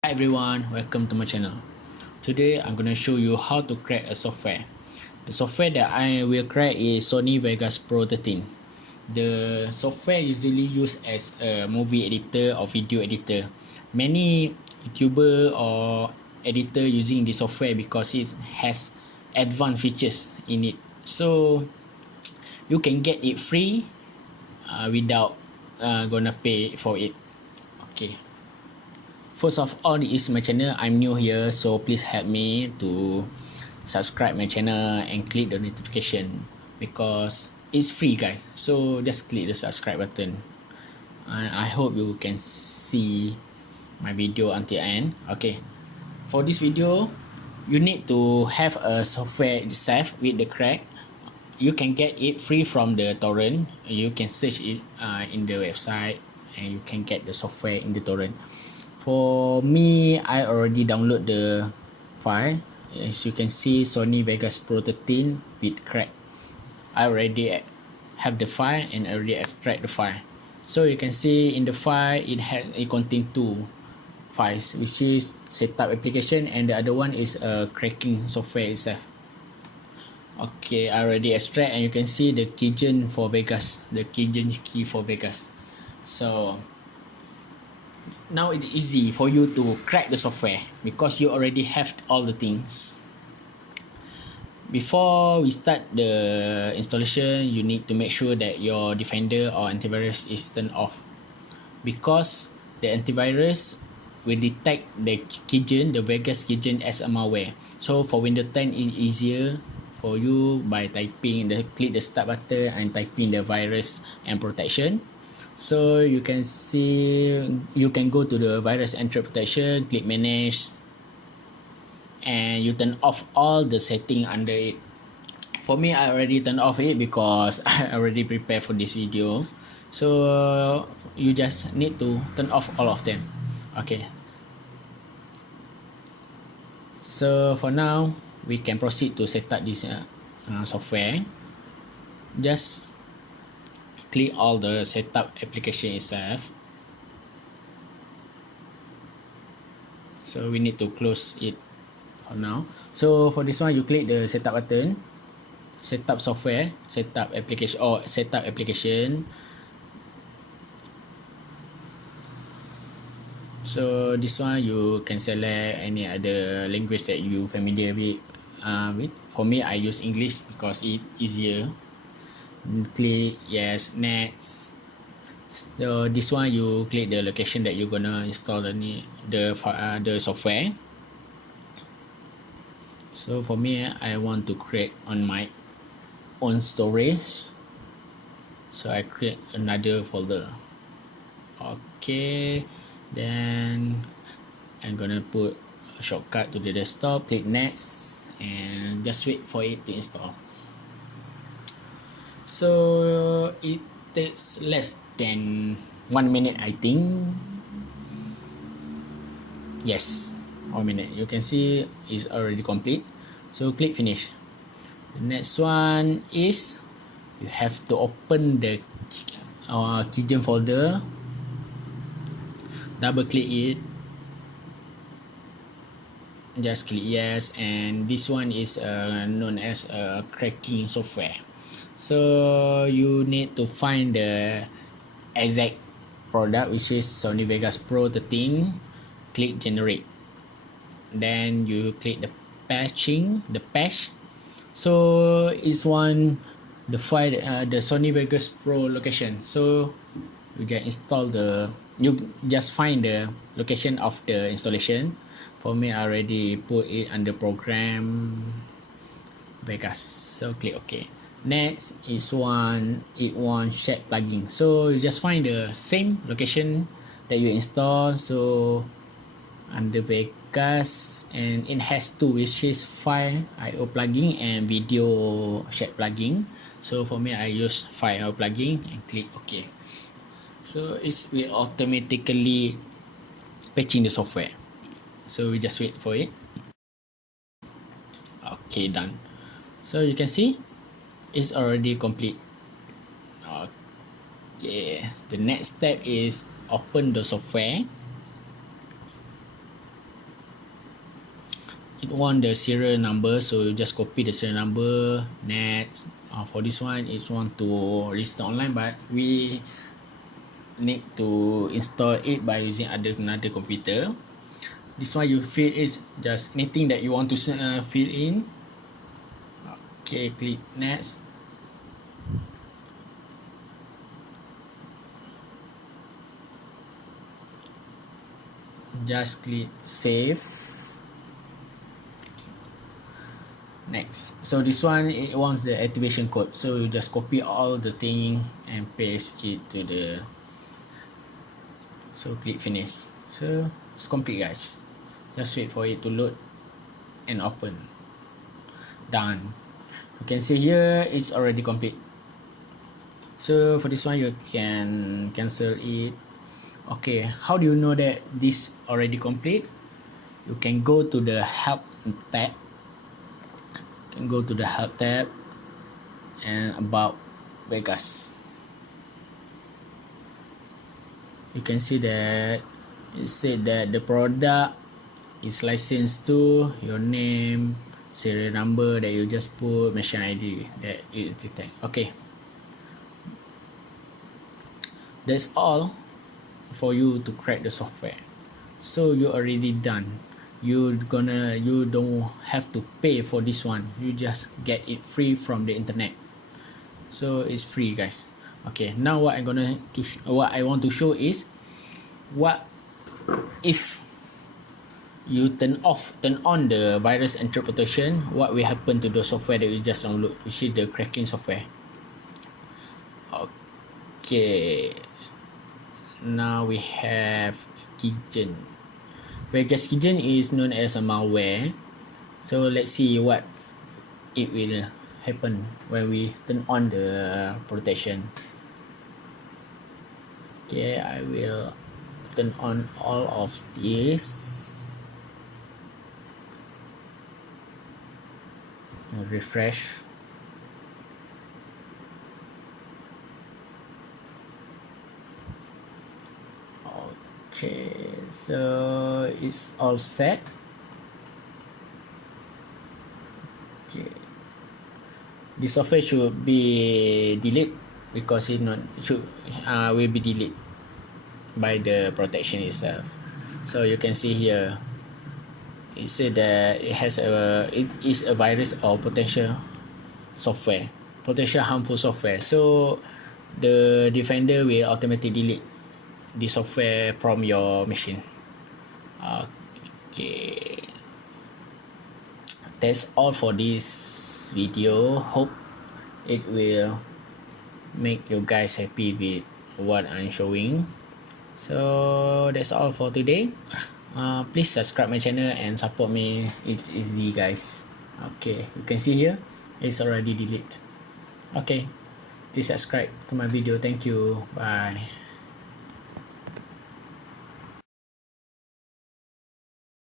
Hi everyone, welcome to my channel. Today I'm gonna show you how to create a software. The software that I will create is Sony Vegas Pro 13. The software usually used as a movie editor or video editor. Many YouTuber or editor using the software because it has advanced features in it. So you can get it free without gonna pay for it. Okay. First of all, this is my channel. I'm new here, so please help me to subscribe my channel and click the notification because it's free, guys. So just click the subscribe button. I hope you can see my video until end. Okay, for this video, you need to have a software itself with the crack. You can get it free from the torrent. You can search it in the website, and you can get the software in the torrent. For me, I already download the file. As you can see, Sony Vegas Pro 13 with crack. I already have the file and already extract the file. So you can see in the file it contains two files, which is setup application and the other one is a cracking software itself. Okay, I already extract and you can see the keygen for Vegas, the keygen key for Vegas. So now it's easy for you to crack the software because you already have all the things. Before we start the installation, you need to make sure that your Defender or antivirus is turned off because the antivirus will detect the keygen, the Vegas keygen as a malware. So for Windows 10, it's easier for you by click the start button and typing the virus and protection. So you can see, you can go to the virus entry protection, click manage, and you turn off all the setting under it. For me, I already turned off it because I already prepared for this video. So you just need to turn off all of them. Okay. So for now, we can proceed to set up this software. Just click all the setup application itself. So we need to close it for now. So for this one, you click the setup button, setup software, setup application or setup application. So this one you can select any other language that you familiar with. For me, I use English because it's easier. Click yes, next. So this one you click the location that you're gonna install the software. So for me, I want to create on my own storage, so I create another folder. Okay, then I'm gonna put a shortcut to the desktop, click next and just wait for it to install. So it takes less than 1 minute, I think. Yes, 1 minute. You can see it's already complete. So click finish. The next one is you have to open the keygen folder, double click it, just click yes, and this one is known as a cracking software. So you need to find the exact product, which is Sony Vegas Pro 13. Click generate, then you click the patch. So it's the file, the Sony Vegas Pro location. So you just find the location of the installation. For me, I already put it under program Vegas, so click OK. Next is it wants shared plugin, so you just find the same location that you install. So under Vegas, and it has two, which is file IO plugin and video shared plugin. So for me, I use file IO plugin and click OK. So it will automatically patching the software. So we just wait for it. Okay, done. So you can see it's already complete. Okay, the next step is open the software. it want the serial number, so you just copy the serial number. Next, for this one it want to register online, but we need to install it by using another computer. This one you fill is just anything that you want to fill in. Okay, click next. Just click save. Next, so this one it wants the activation code, so you just copy all the thing and paste it to the, so click finish. So it's complete, guys. Just wait for it to load and open. Done. You can see here it's already complete. So for this one you can cancel it. Okay, how do you know that this already complete? You can go to the help tab. You can go to the help tab and about Vegas. You can see that it said that the product is licensed to your name, serial number that you just put, machine ID that it detect. Okay, that's all for you to crack the software. So you already done. You don't have to pay for this one. You just get it free from the internet. So it's free, guys. Okay, now what I want to show is what if you turn on the virus interpretation, what will happen to the software that you just download, which is the cracking software. Okay, now we have keygen. Vegas keygen is known as a malware. So let's see what it will happen when we turn on the protection. Okay, I will turn on all of this. Refresh. Okay, so it's all set. Okay, the software should be deleted because it will be deleted by the protection itself. So you can see here it said that it is a virus or potential harmful software. So the defender will automatically delete the software from your machine. Okay, that's all for this video. Hope it will make you guys happy with what I'm showing. So that's all for today. Please subscribe my channel and support me. It's easy, guys. Okay, you can see here it's already deleted. Okay, please subscribe to my video. Thank you. Bye.